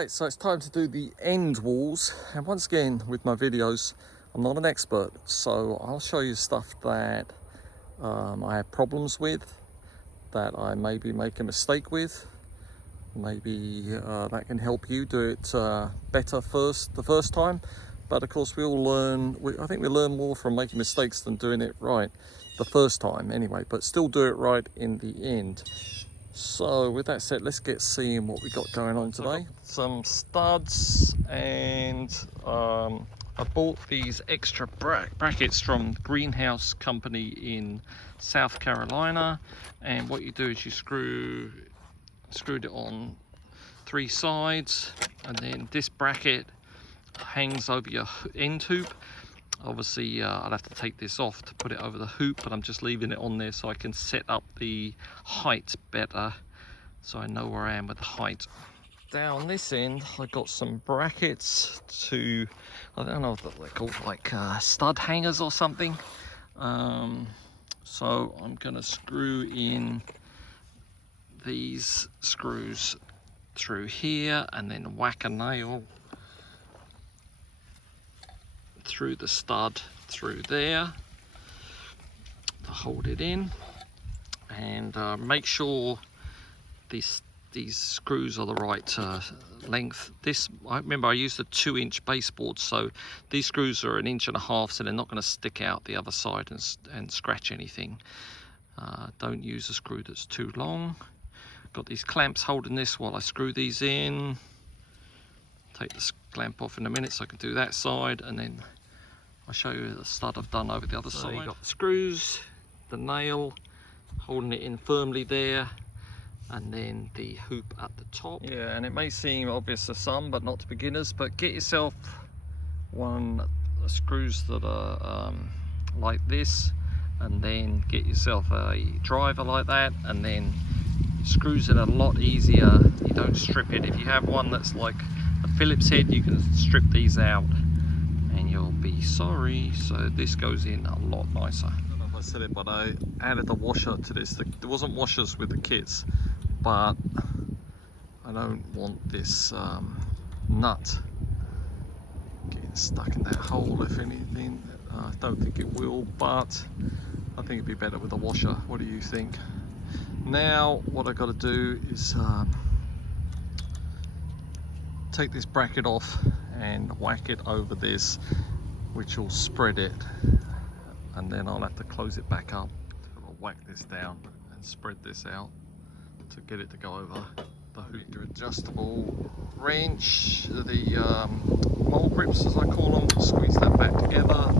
Right, so it's time to do the end walls, and once again with my videos I'm not an expert, so I'll show you stuff that I have problems with, that I maybe make a mistake with. Maybe that can help you do it better the first time. But of course we all learn, I think we learn more from making mistakes than doing it right the first time anyway, but still do it right in the end. So with that said, let's get seeing what we got going on today. Some studs, and I bought these extra brackets from Greenhouse Company in South Carolina, and what you do is you screwed it on 3 sides, and then this bracket hangs over your end hoop. Obviously I'll have to take this off to put it over the hoop, but I'm just leaving it on there so I can set up the height better, so I know where I am with the height. Down this end I got some brackets to, I don't know what they're called, like stud hangers or something. So I'm gonna screw in these screws through here and then whack a nail through the stud through there to hold it in, and make sure these screws are the right length. I remember I used a 2-inch baseboard, so these screws are 1.5 inches, so they're not going to stick out the other side and scratch anything. Don't use a screw that's too long. Got these clamps holding this while I screw these in. Take the clamp off in a minute so I can do that side, and then I'll show you the stud I've done over the other side. You've got the screws, the nail holding it in firmly there, and then the hoop at the top. Yeah, and it may seem obvious to some, but not to beginners, but get yourself one screws that are like this, and then get yourself a driver like that, and then screws it a lot easier. You don't strip it. If you have one that's like a Phillips head, you can strip these out and you'll be sorry. So this goes in a lot nicer. I don't know if I said it, but I added a washer to this. There wasn't washers with the kits, but I don't want this nut getting stuck in that hole. If anything, I don't think it will, but I think it'd be better with a washer. What do you think? Now what I've got to do is take this bracket off and whack it over this, which will spread it, and then I'll have to close it back up. I'll whack this down and spread this out to get it to go over the hoop. Your adjustable wrench, the mole grips as I call them, squeeze that back together,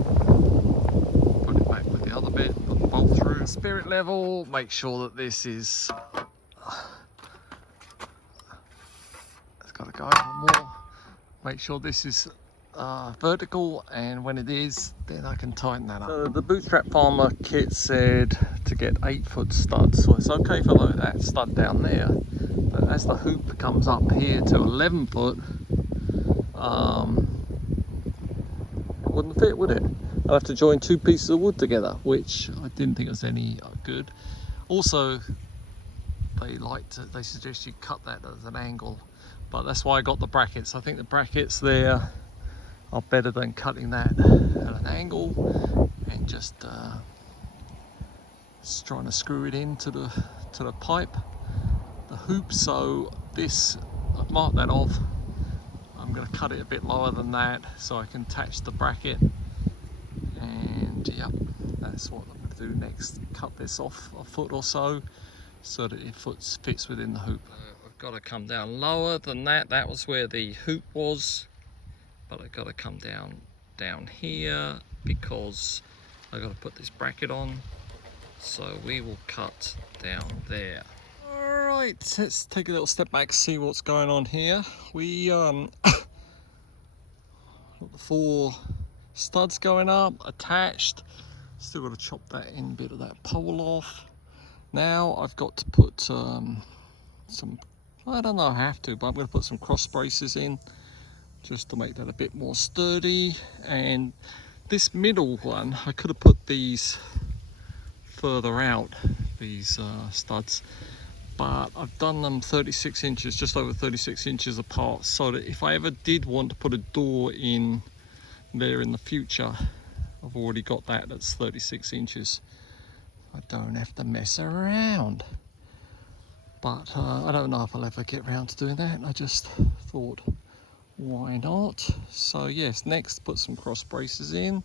put it back with the other bit, put the bolt through. Spirit level, make sure that this is, it's got to go more. Make sure this is vertical, and when it is, then I can tighten that up. The Bootstrap Farmer kit said to get 8-foot studs, so it's okay for that stud down there, but as the hoop comes up here to 11 foot, it wouldn't fit, would it? I'd have to join 2 pieces of wood together, which I didn't think was any good. Also, they suggest you cut that at an angle, but that's why I got the brackets. I think the brackets there are better than cutting that at an angle and just trying to screw it into the pipe, the hoop. So this, I've marked that off. I'm going to cut it a bit lower than that so I can attach the bracket, and yep, that's what I'm going to do next. Cut this off a foot or so that it fits within the hoop. I've got to come down lower than that. That was where the hoop was, but I've got to come down here because I've got to put this bracket on. So we will cut down there. All right, let's take a little step back, see what's going on here. We got the 4 studs going up, attached. Still got to chop that end bit of that pole off. Now I've got to put some, I don't know, I have to, but I'm going to put some cross braces in just to make that a bit more sturdy. And this middle one, I could have put these further out, these studs, but I've done them 36 inches, just over 36 inches apart, so that if I ever did want to put a door in there in the future, I've already got that that's 36 inches. I don't have to mess around. But I don't know if I'll ever get around to doing that. I just thought, why not? So yes, next put some cross braces in.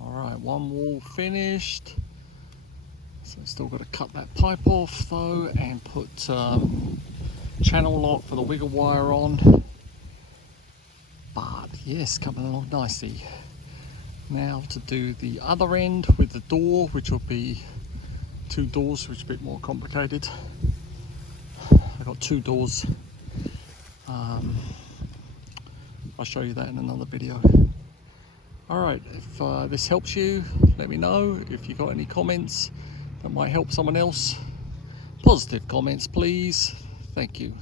All right, one wall finished. So still got to cut that pipe off though, and put channel lock for the wiggle wire on. But yes, coming along nicely. Now to do the other end with the door, which will be 2 doors, which is a bit more complicated. I've got 2 doors. I'll show you that in another video. Alright, if this helps you, let me know. If you got any comments that might help someone else, positive comments please. Thank you.